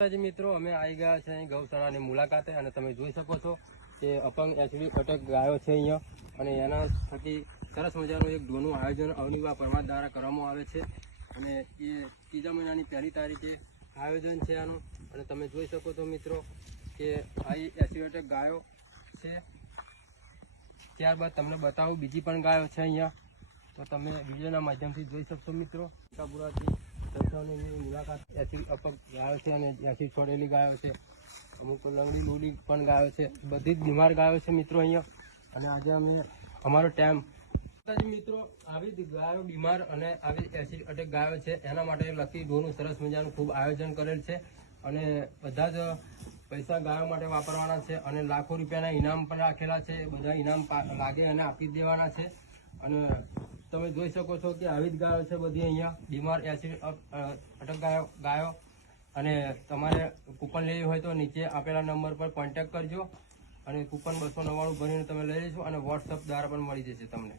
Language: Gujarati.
મિત્રો અમે આવી ગયા છે ગૌશાળાની મુલાકાતે અને તમે જોઈ શકો છો કે અપંગ એચડી અટક ગાયો છે અહીંયા અને એના થકી સરસ મજાનું એક ડોનું આયોજન અવનીવા પરમાર દ્વારા કરવામાં આવે છે અને એ ત્રીજા મહિનાની 1લી તારીખે આયોજન છે આનું અને તમે જોઈ શકો છો મિત્રો કે આ એચડી અટક ગાયો છે। ત્યારબાદ તમને બતાવું બીજી પણ ગાયો છે અહીંયા તો તમે વિડીયોના માધ્યમથી જોઈ શકશો મિત્રો। કાબુરાથી મુલાકાત એસી અપંગ ગાયો છે અને એસી છોડેલી ગાયો છે, અમુક લંગડી લૂડી પણ ગાયો છે, બધી જ બીમાર ગાયો છે મિત્રો અહીંયા। અને આજે અમે અમારો ટાઈમ મિત્રો આવી જ ગાયો બીમાર અને આવી એસિડ અટેક ગાયો છે એના માટે લકી ડોનું સરસ મજાનું ખૂબ આયોજન કરેલ છે અને બધા જ પૈસા ગાયો માટે વાપરવાના છે અને લાખો રૂપિયાના ઇનામ પણ રાખેલા છે। બધા ઇનામ લાગે અને આપી દેવાના છે અને તમે જોઈ શકો છો કે આવી જ ગાયો છે બધી અહીંયા બીમાર એસિડ અટક ગાયો અને તમારે કૂપન લેવી હોય તો નીચે આપેલા નંબર પર કોન્ટેક્ટ કરજો અને કૂપન 299 ભરીને તમે લઈ લેશો અને વોટ્સઅપ દ્વારા પણ મળી જશે તમને।